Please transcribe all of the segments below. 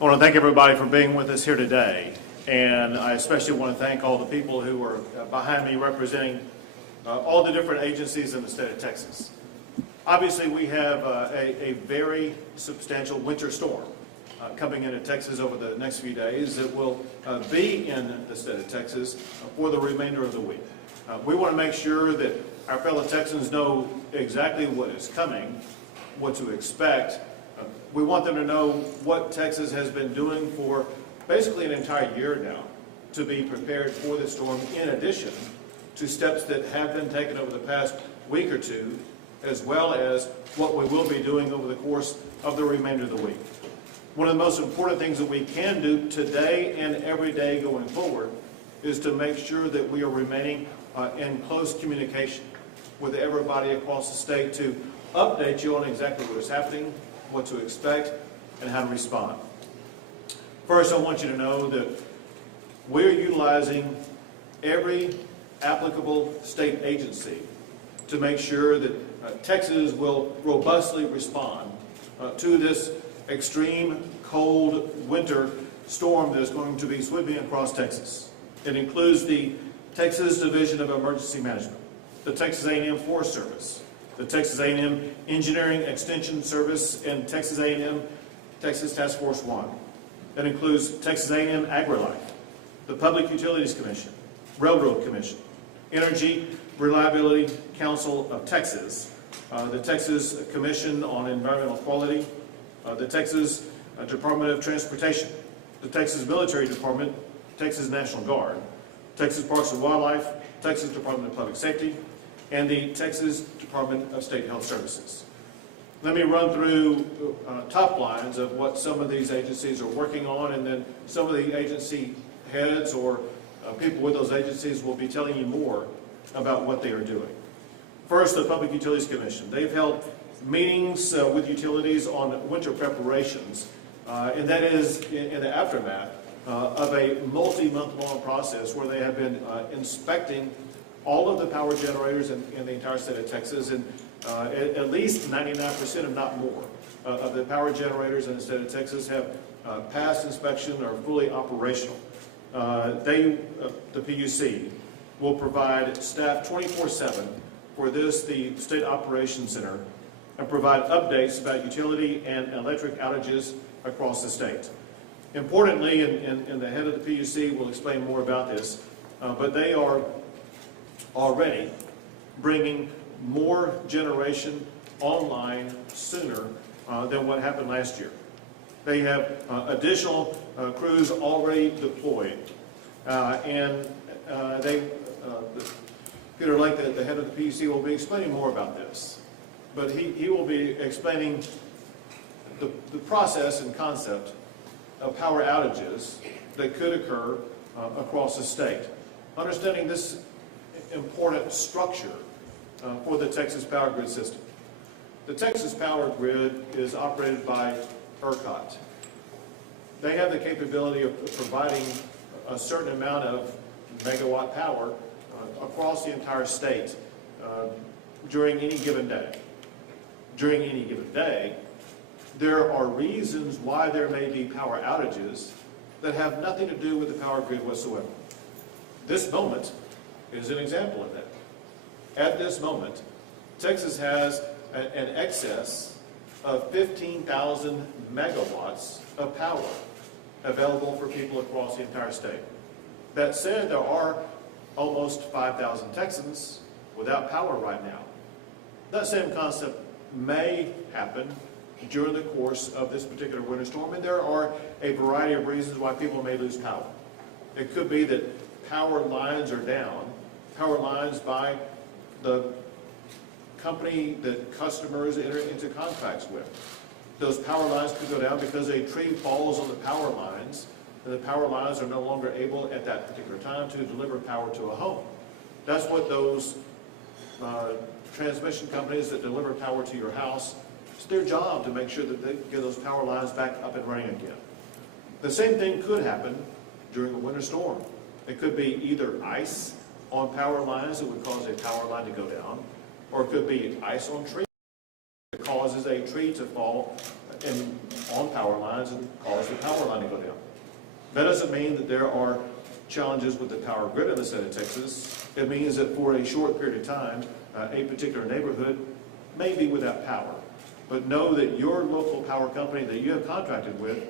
I want to thank everybody for being with us here today, and I especially want to thank all the people who are behind me representing all the different agencies in the state of Texas. Obviously, we have a very substantial winter storm coming into Texas over the next few days that will be in the state of Texas for the remainder of the week. We want to make sure that our fellow Texans know exactly what is coming, what to expect. We want them to know what Texas has been doing for basically an entire year now to be prepared for this storm, in addition to steps that have been taken over the past week or two, as well as what we will be doing over the course of the remainder of the week. One of the most important things that we can do today and every day going forward is to make sure that we are remaining in close communication with everybody across the state to update you on exactly what is happening, what to expect, and how to respond. First, I want you to know that we're utilizing every applicable state agency to make sure that Texas will robustly respond to this extreme cold winter storm that is going to be sweeping across Texas. It includes the Texas Division of Emergency Management, the Texas A&M Forest Service, the Texas A&M Engineering Extension Service, and Texas A&M Texas Task Force 1. That includes Texas A&M AgriLife, the Public Utilities Commission, Railroad Commission, Energy Reliability Council of Texas, the Texas Commission on Environmental Quality, the Texas Department of Transportation, the Texas Military Department, Texas National Guard, Texas Parks and Wildlife, Texas Department of Public Safety, and the Texas Department of State Health Services. Let me run through top lines of what some of these agencies are working on, and then some of the agency heads or people with those agencies will be telling you more about what they are doing. First, the Public Utilities Commission. They've held meetings with utilities on winter preparations, and that is in the aftermath of a multi-month long process where they have been inspecting all of the power generators in the entire state of Texas, and at least 99%, if not more, of the power generators in the state of Texas have passed inspection or are fully operational. The PUC, will provide staff 24/7 for this, the State Operations Center, and provide updates about utility and electric outages across the state. Importantly, and the head of the PUC will explain more about this, but they are already bringing more generation online sooner than what happened last year. They have additional crews already deployed, and Peter Lake, the head of the PUC, will be explaining more about this, but he will be explaining the process and concept of power outages that could occur across the state. Understanding this important structure for the Texas power grid system. The Texas power grid is operated by ERCOT. They have the capability of providing a certain amount of megawatt power across the entire state during any given day. During any given day, there are reasons why there may be power outages that have nothing to do with the power grid whatsoever. This moment is an example of that. At this moment, Texas has an excess of 15,000 megawatts of power available for people across the entire state. That said, there are almost 5,000 Texans without power right now. That same concept may happen during the course of this particular winter storm, and there are a variety of reasons why people may lose power. It could be that power lines are down, power lines by the company that customers enter into contracts with. Those power lines could go down because a tree falls on the power lines, and the power lines are no longer able at that particular time to deliver power to a home. That's what those transmission companies that deliver power to your house, it's their job to make sure that they get those power lines back up and running again. The same thing could happen during a winter storm. It could be either ice on power lines that would cause a power line to go down, or it could be ice on trees that causes a tree to fall on power lines and cause the power line to go down. That doesn't mean that there are challenges with the power grid in the state of Texas. It means that for a short period of time, a particular neighborhood may be without power. But know that your local power company that you have contracted with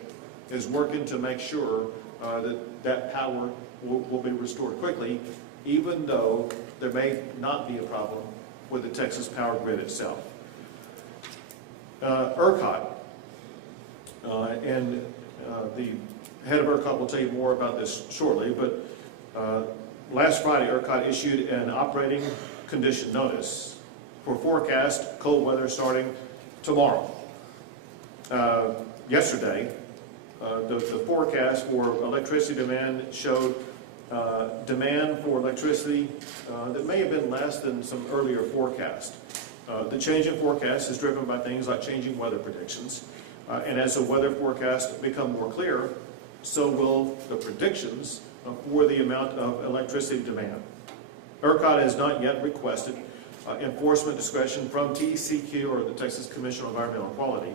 is working to make sure that power will be restored quickly, even though there may not be a problem with the Texas power grid itself. ERCOT, and the head of ERCOT will tell you more about this shortly, but last Friday ERCOT issued an operating condition notice for forecast cold weather starting tomorrow. Yesterday, the forecast for electricity demand showed demand for electricity that may have been less than some earlier forecast. The change in forecast is driven by things like changing weather predictions. And as the weather forecasts become more clear, so will the predictions for the amount of electricity demand. ERCOT has not yet requested enforcement discretion from TCQ or the Texas Commission on Environmental Quality,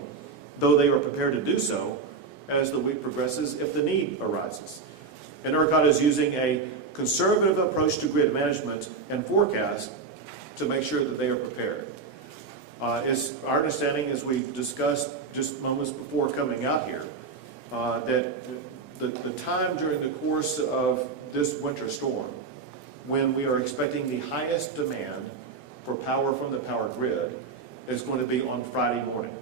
though they are prepared to do so as the week progresses if the need arises. And ERCOT is using a conservative approach to grid management and forecast to make sure that they are prepared. It's our understanding, as we discussed just moments before coming out here, that the time during the course of this winter storm, when we are expecting the highest demand for power from the power grid, is going to be on Friday morning.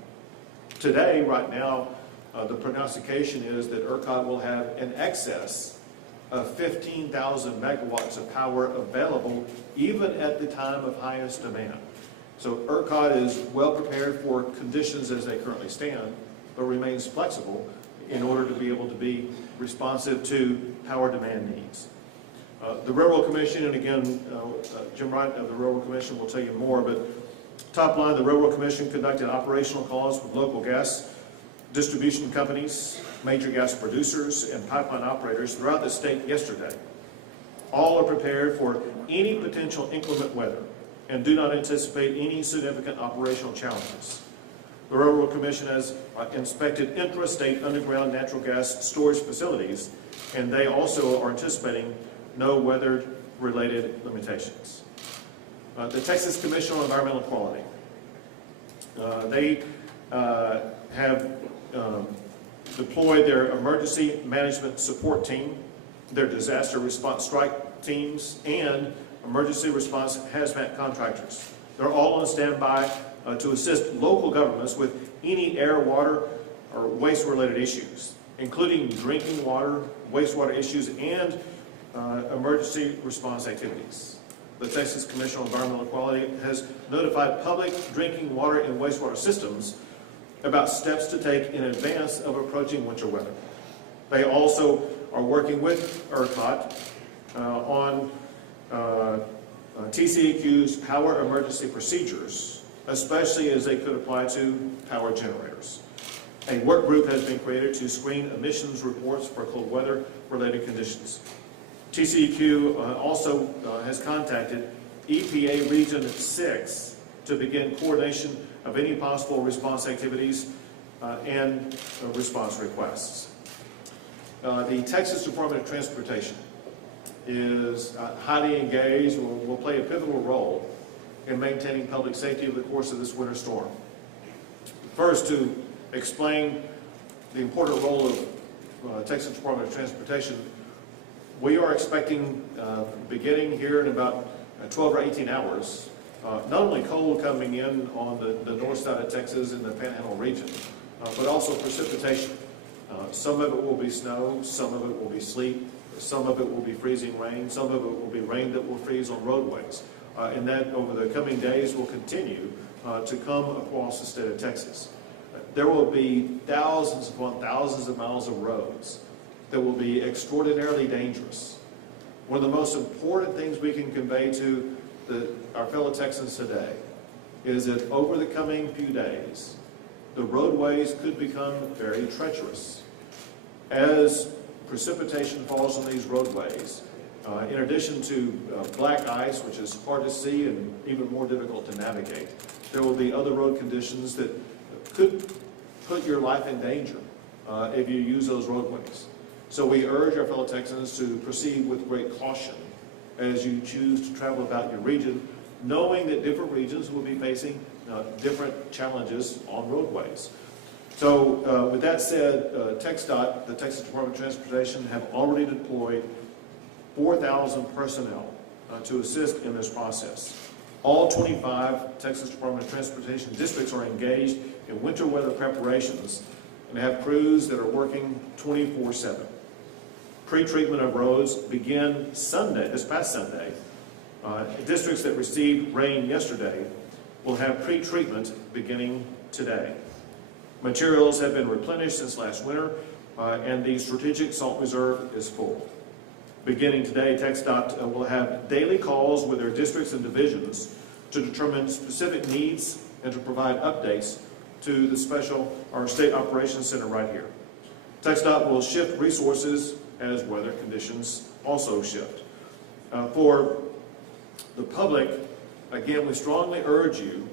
Today, right now, the prognostication is that ERCOT will have an excess of 15,000 megawatts of power available even at the time of highest demand. So ERCOT is well prepared for conditions as they currently stand, but remains flexible in order to be able to be responsive to power demand needs. The Railroad Commission, and again, Jim Wright of the Railroad Commission will tell you more, but top line, the Railroad Commission conducted operational calls with local gas distribution companies, major gas producers, and pipeline operators throughout the state yesterday. All are prepared for any potential inclement weather and do not anticipate any significant operational challenges. The Railroad Commission has inspected intrastate underground natural gas storage facilities, and they also are anticipating no weather-related limitations. The Texas Commission on Environmental Quality. They have deployed their emergency management support team, their disaster response strike teams, and emergency response hazmat contractors. They're all on standby to assist local governments with any air, water, or waste-related issues, including drinking water, wastewater issues, and emergency response activities. The Texas Commission on Environmental Quality has notified public drinking water and wastewater systems about steps to take in advance of approaching winter weather. They also are working with ERCOT on TCEQ's power emergency procedures, especially as they could apply to power generators. A work group has been created to screen emissions reports for cold weather-related conditions. TCEQ also has contacted EPA Region 6 to begin coordination of any possible response activities and response requests. The Texas Department of Transportation is highly engaged and will play a pivotal role in maintaining public safety over the course of this winter storm. First, to explain the important role of Texas Department of Transportation, we are expecting, beginning here in about 12 or 18 hours, not only cold coming in on the north side of Texas in the Panhandle region, but also precipitation. Some of it will be snow, some of it will be sleet, some of it will be freezing rain, some of it will be rain that will freeze on roadways. And that over the coming days will continue to come across the state of Texas. There will be thousands upon thousands of miles of roads that will be extraordinarily dangerous. One of the most important things we can convey to our fellow Texans today is that over the coming few days, the roadways could become very treacherous. As precipitation falls on these roadways, in addition to black ice, which is hard to see and even more difficult to navigate, there will be other road conditions that could put your life in danger if you use those roadways. So we urge our fellow Texans to proceed with great caution as you choose to travel about your region, knowing that different regions will be facing different challenges on roadways. So with that said, TxDOT, the Texas Department of Transportation, have already deployed 4,000 personnel to assist in this process. All 25 Texas Department of Transportation districts are engaged in winter weather preparations and have crews that are working 24/7. Pre-treatment of roads begin Sunday, this past Sunday. Districts that received rain yesterday will have pre-treatment beginning today. Materials have been replenished since last winter, and the strategic salt reserve is full. Beginning today, TxDOT will have daily calls with their districts and divisions to determine specific needs and to provide updates to the State Operations Center right here. TxDOT will shift resources as weather conditions also shift. For the public, again, we strongly urge you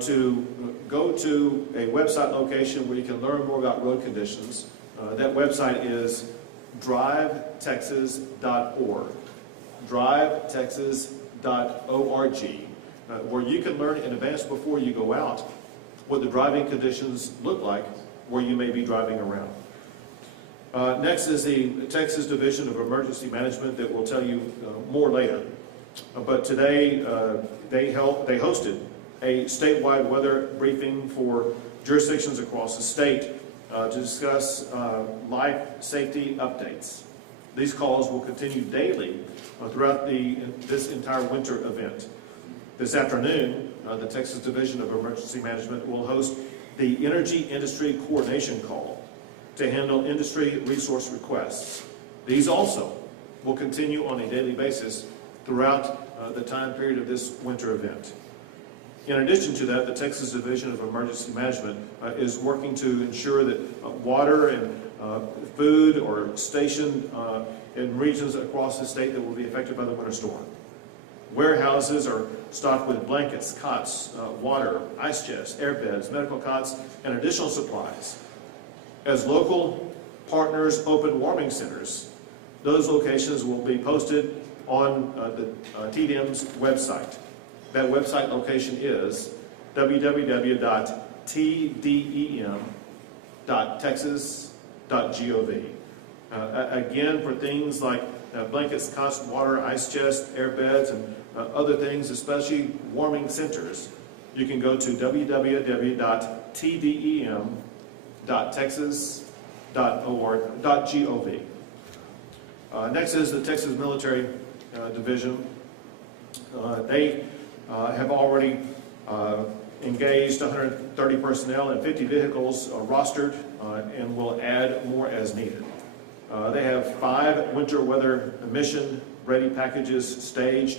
to go to a website location where you can learn more about road conditions. That website is drivetexas.org, drivetexas.org, where you can learn in advance before you go out what the driving conditions look like where you may be driving around. Next is the Texas Division of Emergency Management that will tell you more later. But today they hosted a statewide weather briefing for jurisdictions across the state to discuss life safety updates. These calls will continue daily throughout this entire winter event. This afternoon, the Texas Division of Emergency Management will host the Energy Industry Coordination Call to handle industry resource requests. These also will continue on a daily basis throughout the time period of this winter event. In addition to that, the Texas Division of Emergency Management is working to ensure that water and food are stationed in regions across the state that will be affected by the winter storm. Warehouses are stocked with blankets, cots, water, ice chests, air beds, medical cots, and additional supplies. As local partners open warming centers, those locations will be posted on the TDM's website. That website location is www.tdem.texas.gov. Again, for things like blankets, cots, water, ice chests, air beds, and other things, especially warming centers, you can go to www.tdem.texas.gov. Next is the Texas Military Division. They have already engaged 130 personnel and 50 vehicles rostered and will add more as needed. They have 5 winter weather mission ready packages staged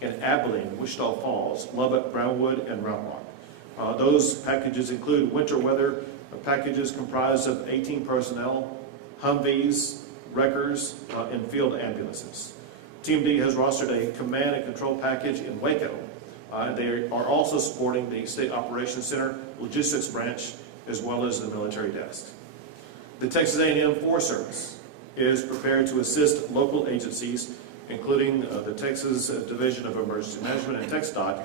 in Abilene, Wichita Falls, Lubbock, Brownwood, and Round Rock. Those packages include winter weather packages comprised of 18 personnel, Humvees, wreckers, and field ambulances. Team D has rostered a command and control package in Waco. They are also supporting the State Operations Center logistics branch as well as the military desk. The Texas A&M Forest Service is prepared to assist local agencies, including the Texas Division of Emergency Management and TxDOT,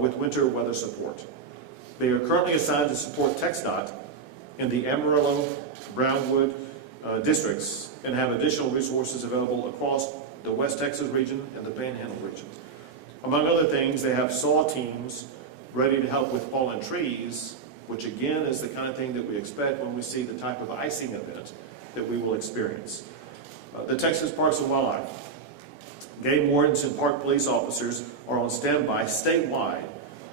with winter weather support. They are currently assigned to support TxDOT in the Amarillo, Brownwood districts and have additional resources available across the West Texas region and the Panhandle region. Among other things, they have saw teams ready to help with fallen trees, which again is the kind of thing that we expect when we see the type of icing event that we will experience. The Texas Parks and Wildlife, game wardens and park police officers are on standby statewide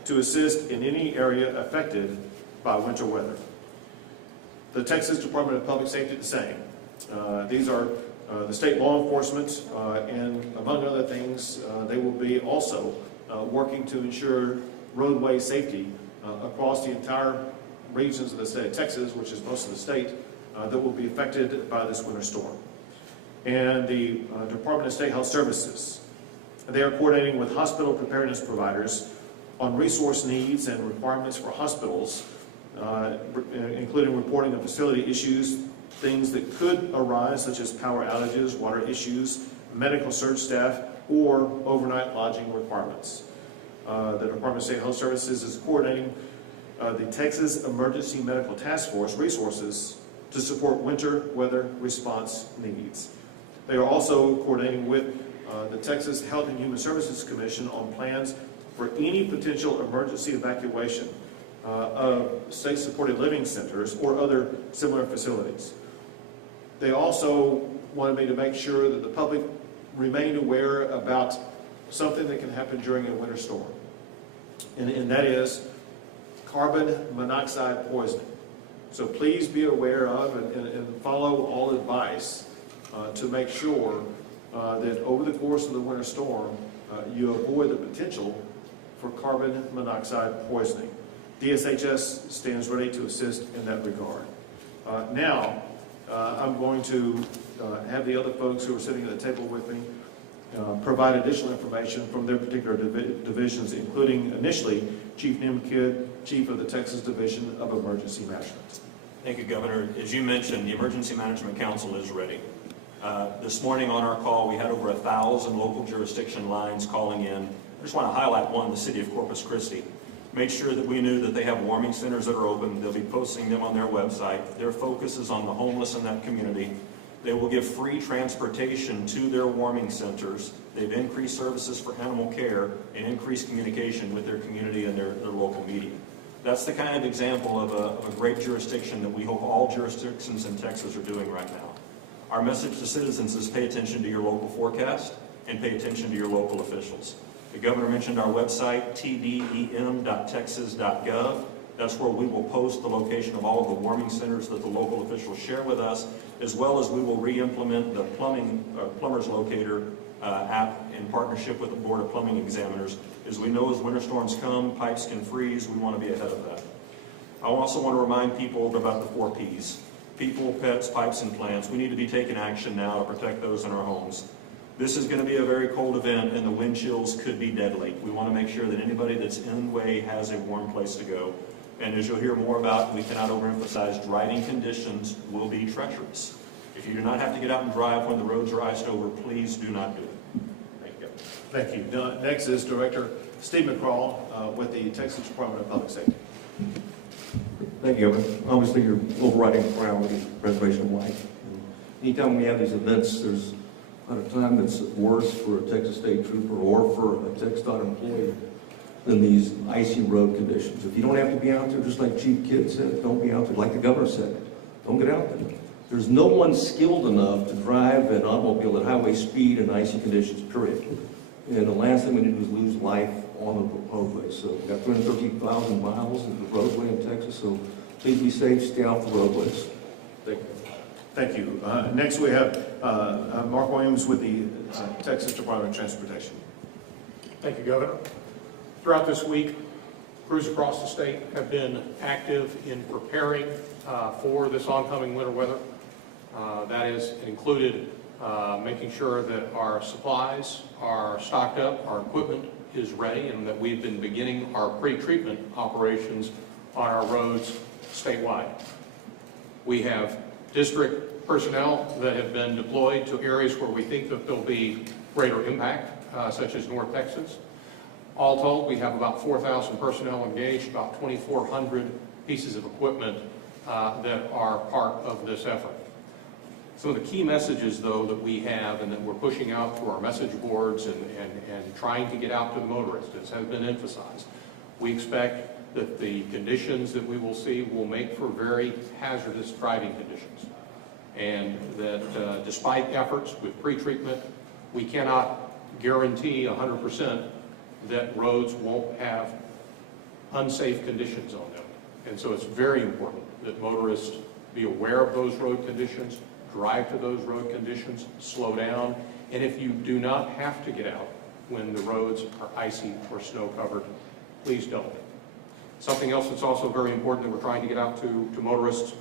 to assist in any area affected by winter weather. The Texas Department of Public Safety the same. These are the state law enforcement, and among other things, they will be also working to ensure roadway safety across the entire regions of the state of Texas, which is most of the state, that will be affected by this winter storm. And the Department of State Health Services, they are coordinating with hospital preparedness providers on resource needs and requirements for hospitals including reporting of facility issues, things that could arise, such as power outages, water issues, medical surge staff, or overnight lodging requirements. The Department of State Health Services is coordinating the Texas Emergency Medical Task Force resources to support winter weather response needs. They are also coordinating with the Texas Health and Human Services Commission on plans for any potential emergency evacuation of state-supported living centers or other similar facilities. They also wanted me to make sure that the public remained aware about something that can happen during a winter storm, and that is carbon monoxide poisoning. So please be aware of and follow all advice to make sure that over the course of the winter storm, you avoid the potential for carbon monoxide poisoning. DSHS stands ready to assist in that regard. Now, I'm going to have the other folks who are sitting at the table with me provide additional information from their particular divisions, including initially Chief Nimkid, Chief of the Texas Division of Emergency Management. Thank you, Governor. As you mentioned, the Emergency Management Council is ready. This morning on our call, we had over 1,000 local jurisdiction lines calling in. I just want to highlight one, the city of Corpus Christi. Made sure that we knew that they have warming centers that are open. They'll be posting them on their website. Their focus is on the homeless in that community. They will give free transportation to their warming centers. They've increased services for animal care and increased communication with their community and their local media. That's the kind of example of a great jurisdiction that we hope all jurisdictions in Texas are doing right now. Our message to citizens is pay attention to your local forecast and pay attention to your local officials. The governor mentioned our website, tdem.texas.gov. That's where we will post the location of all of the warming centers that the local officials share with us, as well as we will re-implement the plumber's locator app in partnership with the Board of Plumbing Examiners. As we know, as winter storms come, pipes can freeze. We want to be ahead of that. I also want to remind people about the 4 Ps. People, pets, pipes, and plants. We need to be taking action now to protect those in our homes. This is going to be a very cold event, and the wind chills could be deadly. We want to make sure that anybody that's in the way has a warm place to go. And as you'll hear more about, we cannot overemphasize, driving conditions will be treacherous. If you do not have to get out and drive when the roads are iced over, please do not do it. Thank you. Thank you. Next is Director Steve Mccraw with the Texas Department of Public Safety. Thank you, Governor. Obviously, your overriding priority is preservation of life. And anytime we have these events, there's not a time that's worse for a Texas State Trooper or for a TxDOT employee than these icy road conditions. If you don't have to be out there, just like Chief Kidd said, don't be out there. Like the governor said, don't get out there. There's no one skilled enough to drive an automobile at highway speed in icy conditions, period. And the last thing we need to do is lose life on the roadway. So we've got 330,000 miles of the roadway in Texas, so please be safe, stay off the roadways. Thank you. Thank you. Next we have Mark Williams with the Texas Department of Transportation. Thank you, Governor. Throughout this week, crews across the state have been active in preparing for this oncoming winter weather. That is included making sure that our supplies are stocked up, our equipment is ready, and that we've been beginning our pre-treatment operations on our roads statewide. We have district personnel that have been deployed to areas where we think that there'll be greater impact, such as North Texas. All told, we have about 4,000 personnel engaged, about 2,400 pieces of equipment that are part of this effort. Some of the key messages, though, that we have and that we're pushing out through our message boards and trying to get out to the motorists, as has been emphasized. We expect that the conditions that we will see will make for very hazardous driving conditions. And that despite efforts with pre-treatment, we cannot guarantee 100% that roads won't have unsafe conditions on them. And so it's very important that motorists be aware of those road conditions, drive to those road conditions, slow down, and if you do not have to get out when the roads are icy or snow covered, please don't. Something else that's also very important that we're trying to get out to motorists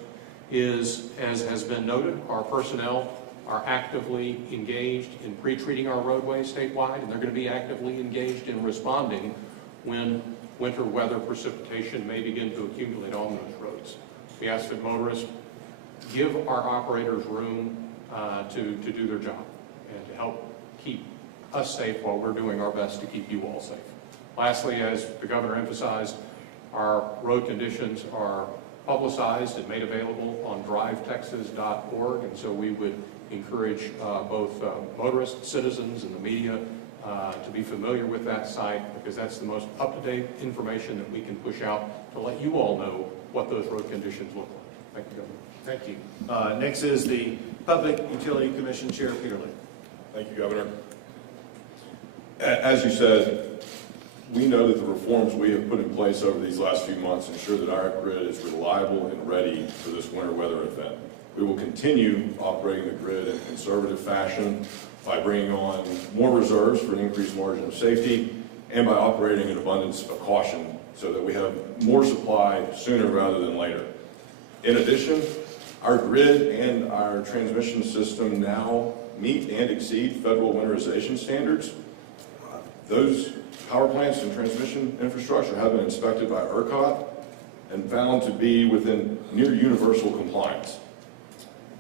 is, as has been noted, our personnel are actively engaged in pre-treating our roadways statewide, and they're going to be actively engaged in responding when winter weather precipitation may begin to accumulate on those roads. We ask that motorists give our operators room to do their job and to help keep us safe while we're doing our best to keep you all safe. Lastly, as the governor emphasized, our road conditions are publicized and made available on drivetexas.org, and so we would encourage both motorists, citizens, and the media to be familiar with that site, because that's the most up-to-date information that we can push out to let you all know what those road conditions look like. Thank you, Governor. Thank you. Next is the Public Utility Commission Chair, Peter Lee. Thank you, Governor. As you said, we know that the reforms we have put in place over these last few months ensure that our grid is reliable and ready for this winter weather event. We will continue operating the grid in a conservative fashion by bringing on more reserves for an increased margin of safety and by operating an abundance of caution so that we have more supply sooner rather than later. In addition, our grid and our transmission system now meet and exceed federal winterization standards. Those power plants and transmission infrastructure have been inspected by ERCOT and found to be within near universal compliance.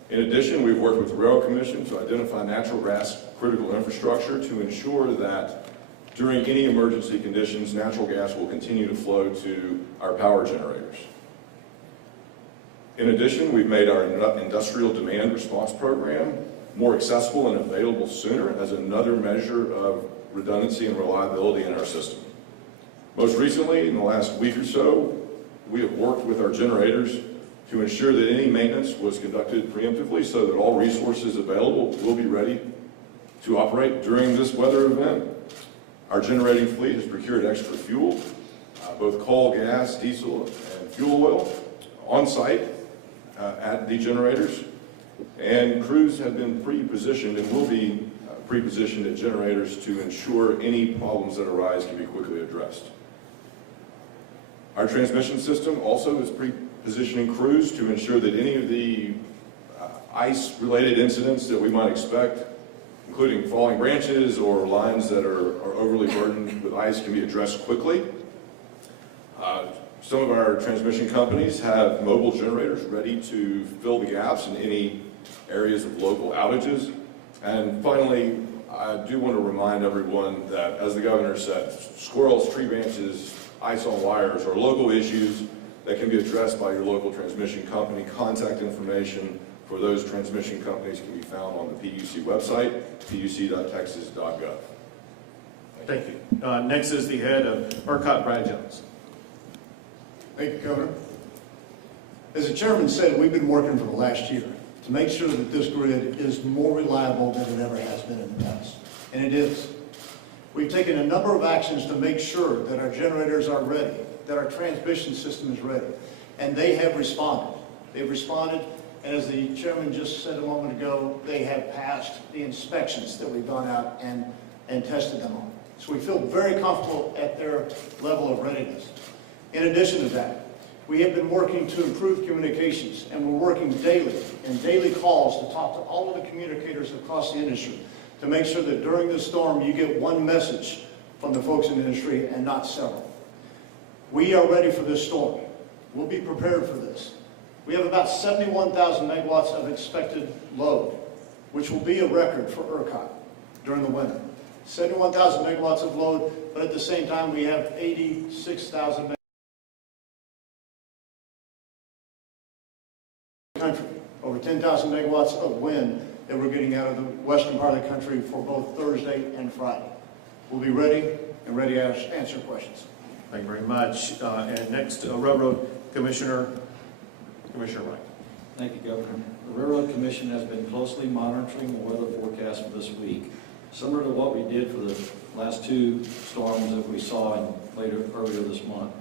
In addition, we've worked with the Railroad Commission to identify natural gas critical infrastructure to ensure that during any emergency conditions, natural gas will continue to flow to our power generators. In addition, we've made our industrial demand response program more accessible and available sooner as another measure of redundancy and reliability in our system. Most recently, in the last week or so, we have worked with our generators to ensure that any maintenance was conducted preemptively so that all resources available will be ready to operate during this weather event. Our generating fleet has procured extra fuel, both coal, gas, diesel, and fuel oil on site at the generators, and crews have been pre-positioned and will be pre-positioned at generators to ensure any problems that arise can be quickly addressed. Our transmission system also is pre-positioning crews to ensure that any of the ice-related incidents that we might expect, including falling branches or lines that are overly burdened with ice, can be addressed quickly. Some of our transmission companies have mobile generators ready to fill the gaps in any areas of local outages. And finally, I do want to remind everyone that, as the governor said, squirrels, tree branches, ice on wires are local issues that can be addressed by your local transmission company. Contact information for those transmission companies can be found on the PUC website, puc.texas.gov. Thank you. Next is the head of ERCOT, Brad Jones. Thank you, Governor. As the chairman said, we've been working for the last year to make sure that this grid is more reliable than it ever has been in the past. And it is. We've taken a number of actions to make sure that our generators are ready, that our transmission system is ready. And they have responded. They've responded, and as the chairman just said a moment ago, they have passed the inspections that we've gone out and tested them on. So we feel very comfortable at their level of readiness. In addition to that, we have been working to improve communications, and we're working daily and daily calls to talk to all of the communicators across the industry to make sure that during this storm you get one message from the folks in the industry and not several. We are ready for this storm. We'll be prepared for this. We have about 71,000 megawatts of expected load, which will be a record for ERCOT during the winter. 71,000 megawatts of load, but at the same time we have 86,000 megawatts. Country, over 10,000 megawatts of wind that we're getting out of the western part of the country for both Thursday and Friday. We'll be ready and ready to answer questions. Thank you very much. And next, Railroad Commissioner Wright. Thank you, Governor. The Railroad Commission has been closely monitoring the weather forecast for this week, similar to what we did for the last two storms that we saw earlier this month.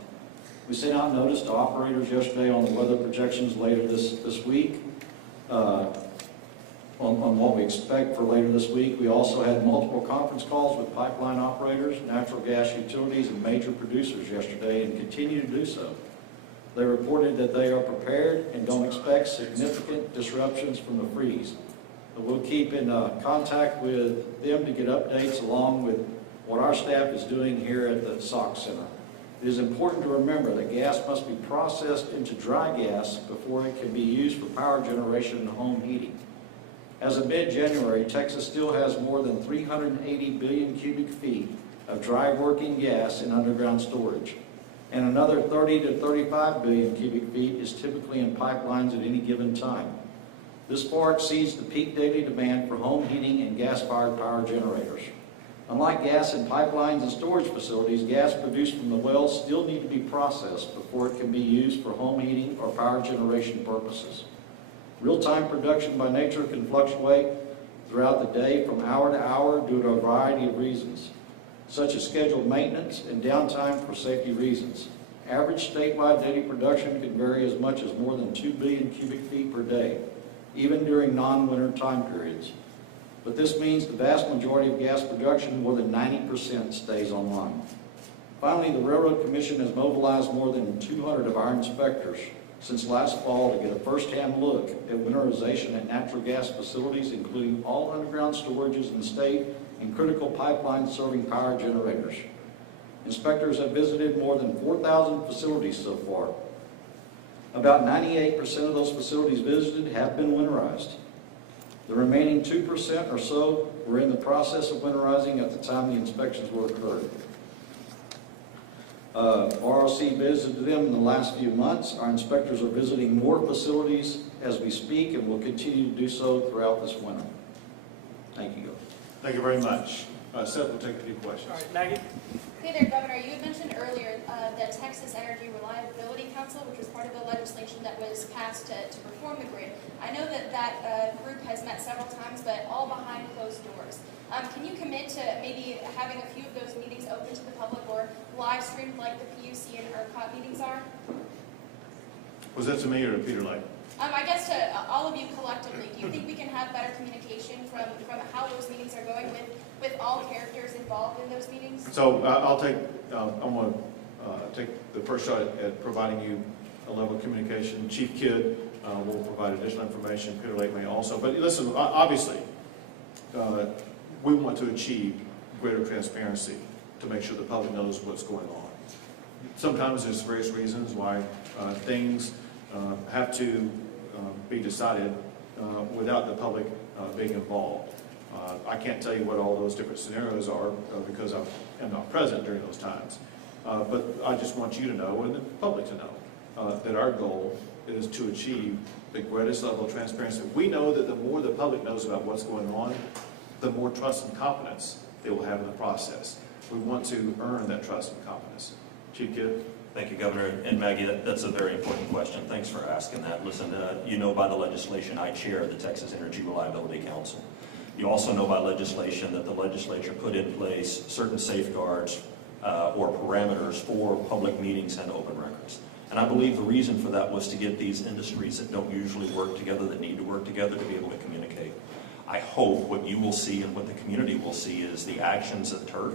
We sent out notice to operators yesterday on the weather projections later this week, on what we expect for later this week. We also had multiple conference calls with pipeline operators, natural gas utilities, and major producers yesterday, and continue to do so. They reported that they are prepared and don't expect significant disruptions from the freeze. But we'll keep in contact with them to get updates along with what our staff is doing here at the SOC Center. It is important to remember that gas must be processed into dry gas before it can be used for power generation and home heating. As of mid-January, Texas still has more than 380 billion cubic feet of dry working gas in underground storage, and another 30 to 35 billion cubic feet is typically in pipelines at any given time. This far exceeds the peak daily demand for home heating and gas-fired power generators. Unlike gas in pipelines and storage facilities, gas produced from the wells still need to be processed before it can be used for home heating or power generation purposes. Real-time production by nature can fluctuate throughout the day from hour to hour due to a variety of reasons, such as scheduled maintenance and downtime for safety reasons. Average statewide daily production can vary as much as more than 2 billion cubic feet per day, even during non-winter time periods. But this means the vast majority of gas production, more than 90%, stays online. Finally, the Railroad Commission has mobilized more than 200 of our inspectors since last fall to get a first-hand look at winterization at natural gas facilities, including all underground storages in the state and critical pipelines serving power generators. Inspectors have visited more than 4,000 facilities so far. About 98% of those facilities visited have been winterized. The remaining 2% or so were in the process of winterizing at the time the inspections were occurred. ROC visited them in the last few months. Our inspectors are visiting more facilities as we speak and will continue to do so throughout this winter. Thank you. Thank you very much. Seth will take a few questions. All right, Maggie? Hey there, Governor. You had mentioned earlier the Texas Energy Reliability Council, which was part of the legislation that was passed to reform the grid. I know that that group has met several times, but all behind closed doors. Can you commit to maybe having a few of those meetings open to the public or live streamed like the PUC and ERCOT meetings are? Was that to me or to Peter Lake? I guess to all of you collectively, do you think we can have better communication from how those meetings are going with all characters involved in those meetings? So I'm going to take the first shot at providing you a level of communication. Chief Kidd will provide additional information. Peter Lake may also. But listen, obviously, we want to achieve greater transparency to make sure the public knows what's going on. Sometimes there's various reasons why things have to be decided without the public being involved. I can't tell you what all those different scenarios are because I am not present during those times. But I just want you to know, and the public to know, that our goal is to achieve the greatest level of transparency. We know that the more the public knows about what's going on, the more trust and confidence they will have in the process. We want to earn that trust and confidence. Chief Kidd? Thank you, Governor. And Maggie, that's a very important question. Thanks for asking that. Listen, you know by the legislation I chair the Texas Energy Reliability Council. You also know by legislation that the legislature put in place certain safeguards or parameters for public meetings and open records. And I believe the reason for that was to get these industries that don't usually work together, that need to work together, to be able to communicate. I hope what you will see and what the community will see is the actions of Turk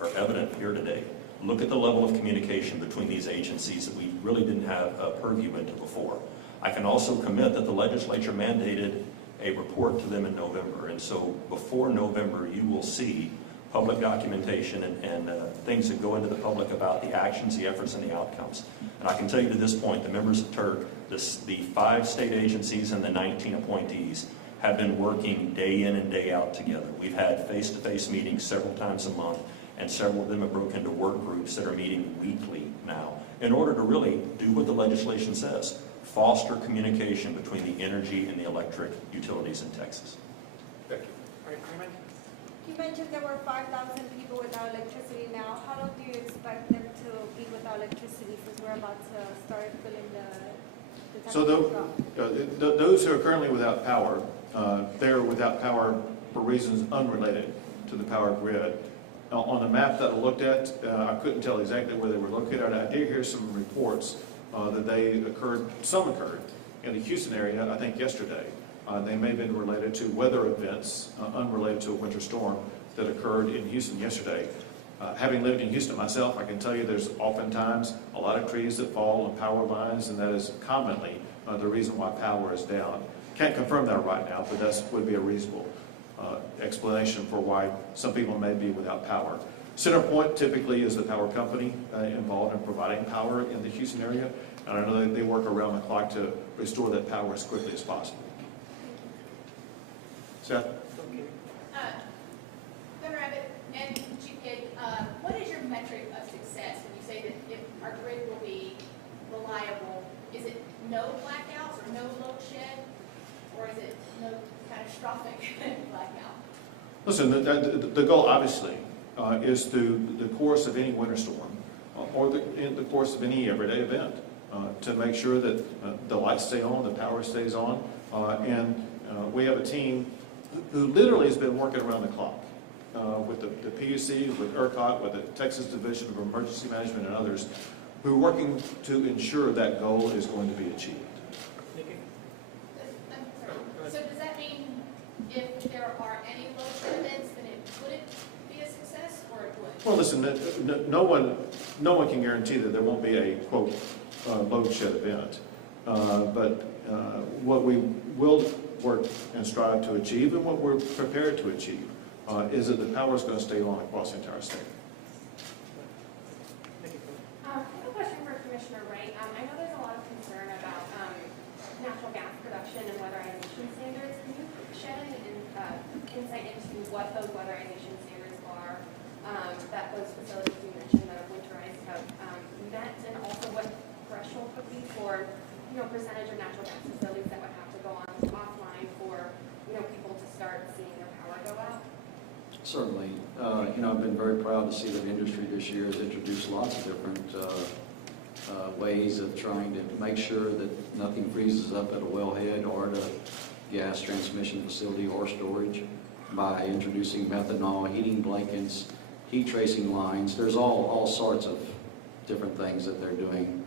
are evident here today. Look at the level of communication between these agencies that we really didn't have a purview into before. I can also commit that the legislature mandated a report to them in November. And so before November, you will see public documentation and things that go into the public about the actions, the efforts, and the outcomes. And I can tell you to this point, the members of Turk, the 5 state agencies and the 19 appointees have been working day in and day out together. We've had face-to-face meetings several times a month, and several of them have broken into work groups that are meeting weekly now in order to really do what the legislation says, foster communication between the energy and the electric utilities in Texas. Thank you. All right, Freeman? You mentioned there were 5,000 people without electricity now. How long do you expect them to be without electricity since we're about to start filling the So those who are currently without power, they're without power for reasons unrelated to the power grid. On the map that I looked at, I couldn't tell exactly where they were located. I did hear some reports that some occurred in the Houston area, I think yesterday. They may have been related to weather events unrelated to a winter storm that occurred in Houston yesterday. Having lived in Houston myself, I can tell you there's oftentimes a lot of trees that fall on power lines, and that is commonly the reason why power is down. Can't confirm that right now, but that would be a reasonable explanation for why some people may be without power. CenterPoint typically is the power company involved in providing power in the Houston area, and I know that they work around the clock to restore that power as quickly as possible. Seth? Governor Abbott and Chief Kidd, what is your metric of success when you say that if our grid will be reliable? Is it no blackouts or no load shed, or is it no catastrophic blackout? Listen, the goal obviously is through the course of any winter storm or in the course of any everyday event to make sure that the lights stay on, the power stays on, and we have a team who literally has been working around the clock with the PUC, with ERCOT, with the Texas Division of Emergency Management and others, who are working to ensure that goal is going to be achieved. I'm sorry. So does that mean if there are any load shed events, then it wouldn't be a success, or it would? Well, listen, no one can guarantee that there won't be a, quote, load shed event. But what we will work and strive to achieve, and what we're prepared to achieve, is that the power is going to stay on across the entire state. I have a question for Commissioner Wright. I know there's a lot of concern about natural gas production and weatherization standards. Can you shed any insight into what those weatherization standards are that those facilities you mentioned that are winterized have met, and also what threshold would be for percentage of natural gas facilities that would have to go offline for people to start seeing their power go out? Certainly. I've been very proud to see that industry this year has introduced lots of different ways of trying to make sure that nothing freezes up at a wellhead or at a gas transmission facility or storage by introducing methanol, heating blankets, heat tracing lines. There's all sorts of different things that they're doing.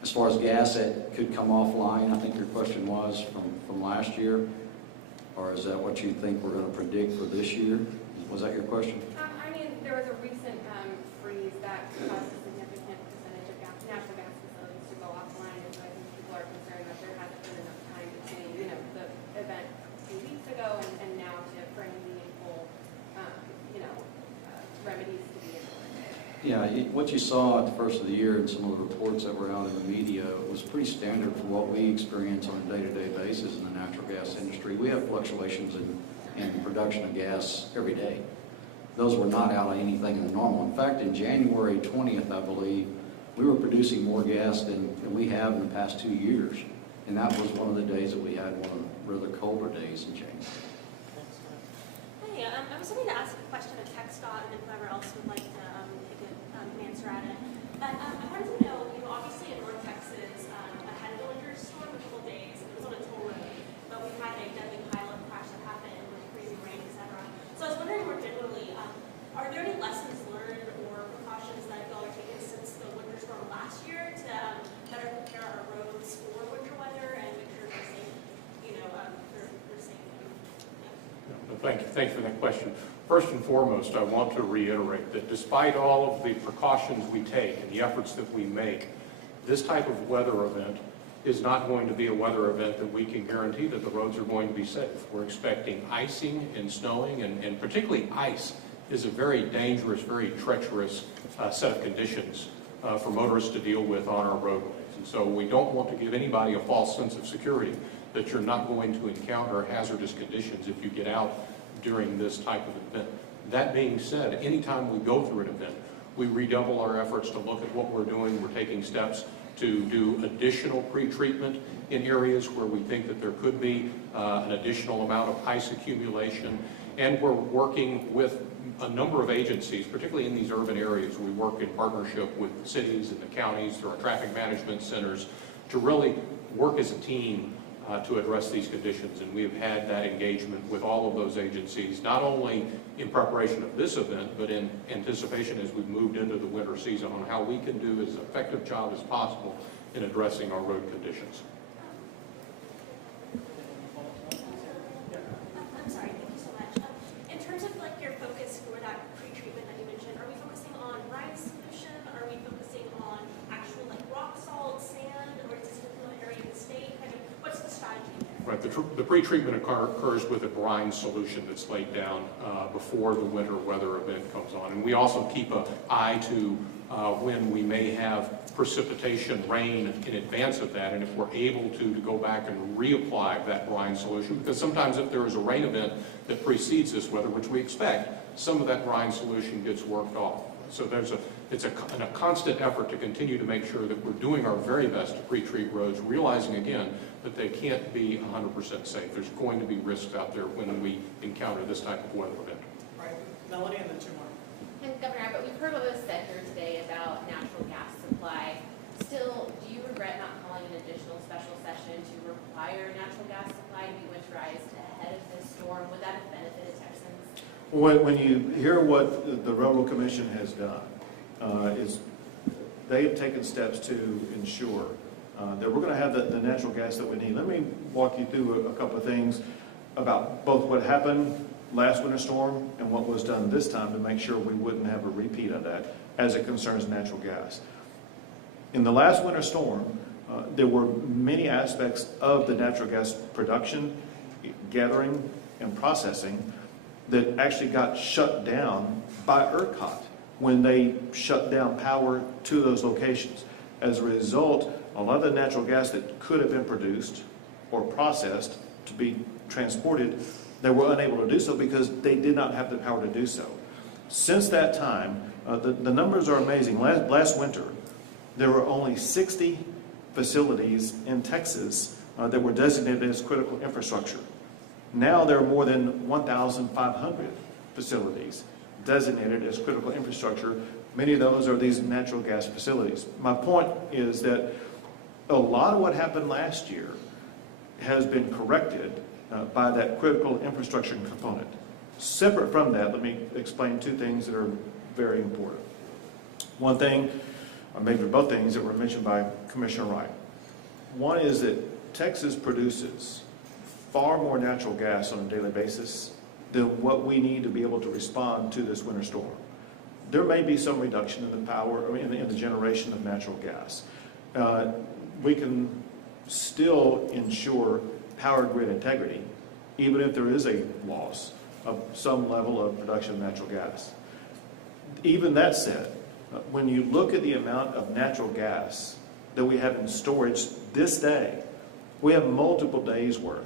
As far as gas that could come offline, I think your question was from last year, or is that what you think we're going to predict for this year? Was that your question? I mean, there was a recent freeze that caused a significant percentage of natural gas facilities to go offline, and so I think people are concerned that there hasn't been enough time between, the event a few weeks ago and now for any meaningful, remedies to be implemented. Yeah, what you saw at the first of the year and some of the reports that were out in the media was pretty standard for what we experience on a day-to-day basis in the natural gas industry. We have fluctuations in production of gas every day. Those were not out of anything normal. In fact, in January 20th, I believe, we were producing more gas than we have in the past 2 years. And that was one of the days that we had one of the rather colder days in January. Hey, I was hoping to ask a question of TxDOT and then whoever else would like to take an answer at it. But I wanted to know, obviously in North Texas, ahead of the winter storm, a couple days, it was on a toll road, but we had a deadly pilot crash that happened with freezing rain, etc. So I was wondering more generally, are there any lessons learned or precautions that y'all are taking since the winter storm last year to better prepare our roads for winter weather and make sure they're safe, they're safe? Thanks for that question. First and foremost, I want to reiterate that despite all of the precautions we take and the efforts that we make, this type of weather event is not going to be a weather event that we can guarantee that the roads are going to be safe. We're expecting icing and snowing, and particularly ice is a very dangerous, very treacherous set of conditions for motorists to deal with on our roadways. And so we don't want to give anybody a false sense of security that you're not going to encounter hazardous conditions if you get out during this type of event. That being said, anytime we go through an event, we redouble our efforts to look at what we're doing. We're taking steps to do additional pre-treatment in areas where we think that there could be an additional amount of ice accumulation. And we're working with a number of agencies, particularly in these urban areas. We work in partnership with cities and the counties through our traffic management centers to really work as a team to address these conditions. And we have had that engagement with all of those agencies, not only in preparation of this event, but in anticipation as we've moved into the winter season on how we can do as effective job as possible in addressing our road conditions. I'm sorry, thank you so much. In terms of your focus for that pre-treatment that you mentioned, are we focusing on brine solution? Are we focusing on actual rock salt, sand, or is this a particular area of the state? What's the strategy there? Right, the pre-treatment occurs with a brine solution that's laid down before the winter weather event comes on. And we also keep an eye to when we may have precipitation, rain in advance of that, and if we're able to go back and reapply that brine solution, because sometimes if there is a rain event that precedes this weather, which we expect, some of that brine solution gets worked off. So it's a constant effort to continue to make sure that we're doing our very best to pre-treat roads, realizing again that they can't be 100% safe. There's going to be risks out there when we encounter this type of weather event. Right, Melody and then two more. And Governor Abbott, we've heard what was said here today about natural gas supply. Still, do you regret not calling an additional special session to require natural gas supply to be winterized ahead of this storm? Would that have benefited Texans? When you hear what the Railroad Commission has done, is they have taken steps to ensure that we're going to have the natural gas that we need. Let me walk you through a couple of things about both what happened last winter storm and what was done this time to make sure we wouldn't have a repeat of that as it concerns natural gas. In the last winter storm, there were many aspects of the natural gas production, gathering, and processing that actually got shut down by ERCOT when they shut down power to those locations. As a result, a lot of the natural gas that could have been produced or processed to be transported, they were unable to do so because they did not have the power to do so. Since that time, the numbers are amazing. Last winter, there were only 60 facilities in Texas that were designated as critical infrastructure. Now there are more than 1,500 facilities designated as critical infrastructure. Many of those are these natural gas facilities. My point is that a lot of what happened last year has been corrected by that critical infrastructure component. Separate from that, let me explain two things that are very important. One thing, or maybe both things that were mentioned by Commissioner Wright. One is that Texas produces far more natural gas on a daily basis than what we need to be able to respond to this winter storm. There may be some reduction in the power, in the generation of natural gas. We can still ensure power grid integrity, even if there is a loss of some level of production of natural gas. Even that said, when you look at the amount of natural gas that we have in storage this day, we have multiple days worth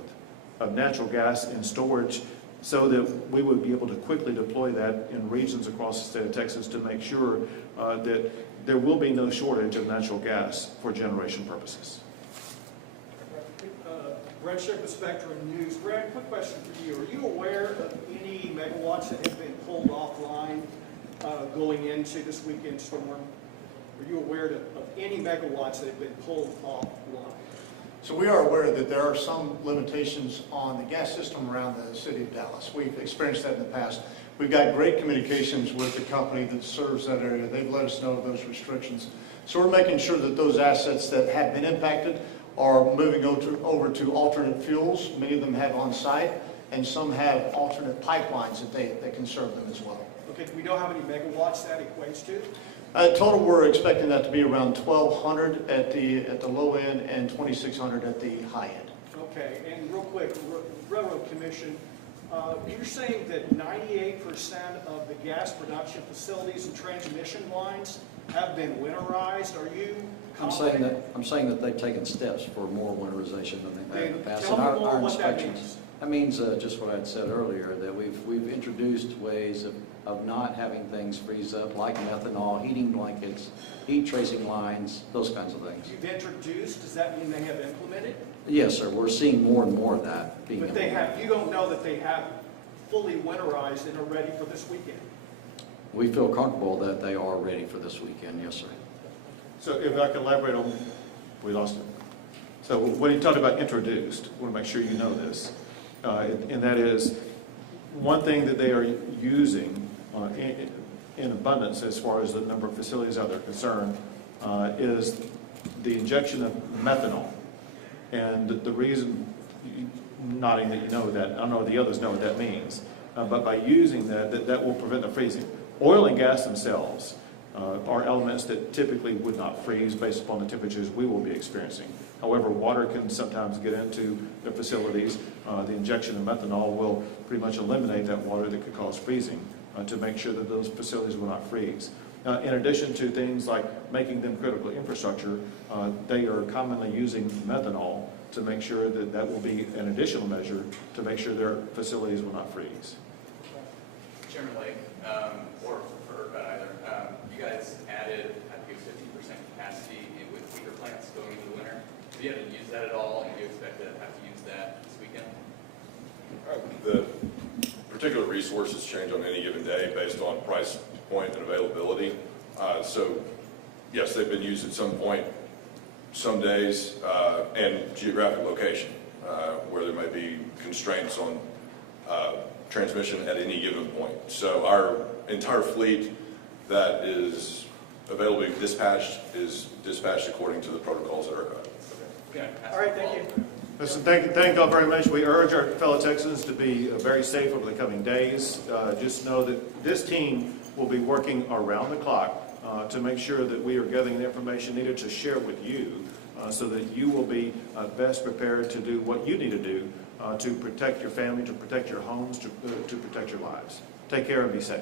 of natural gas in storage so that we would be able to quickly deploy that in regions across the state of Texas to make sure that there will be no shortage of natural gas for generation purposes. Brett Ship of Spectrum News. Brett, quick question for you. Are you aware of any megawatts that have been pulled offline going into this weekend storm? Are you aware of any megawatts that have been pulled offline? So we are aware that there are some limitations on the gas system around the city of Dallas. We've experienced that in the past. We've got great communications with the company that serves that area. They've let us know of those restrictions. So we're making sure that those assets that have been impacted are moving over to alternate fuels. Many of them have on site, and some have alternate pipelines that can serve them as well. Okay, do we know how many megawatts that equates to? Total, we're expecting that to be around 1,200 at the low end and 2,600 at the high end. Okay, and real quick, Railroad Commission, you're saying that 98% of the gas production facilities and transmission lines have been winterized. Are you confident? I'm saying that they've taken steps for more winterization than they've had in the past. Tell me And more our what that inspections. means. That means just what I'd said earlier, that we've introduced ways of not having things freeze up, like methanol, heating blankets, heat tracing lines, those kinds of things. You've introduced, does that mean they have implemented? Yes, sir. We're seeing more and more of that being But they implemented. have, you don't know that they have fully winterized and are ready for this weekend? We feel comfortable that they are ready for this weekend, yes, sir. So if I can elaborate on, we lost it. So when you talked about introduced, I want to make sure you know this. And that is one thing that they are using in abundance as far as the number of facilities out there concerned is the injection of methanol. And the reason, nodding that you know that, I don't know if the others know what that means, but by using that will prevent the freezing. Oil and gas themselves are elements that typically would not freeze based upon the temperatures we will be experiencing. However, water can sometimes get into the facilities. The injection of methanol will pretty much eliminate that water that could cause freezing to make sure that those facilities will not freeze. In addition to things like making them critical infrastructure, they are commonly using methanol to make sure that that will be an additional measure to make sure their facilities will not freeze. Chairman Lake, or for either, you guys added, I think it was 15% capacity with heater plants going into the winter. Do you have to use that at all, and do you expect to have to use that this weekend? The particular resources change on any given day based on price point and availability. So yes, they've been used at some point, some days, and geographic location, where there may be constraints on transmission at any given point. So our entire fleet that is available to be dispatched is dispatched according to the protocols at ERCOT. Okay. All right, thank you. Listen, thank y'all very much. We urge our fellow Texans to be very safe over the coming days. Just know that this team will be working around the clock to make sure that we are gathering the information needed to share with you so that you will be best prepared to do what you need to do to protect your family, to protect your homes, to protect your lives. Take care and be safe.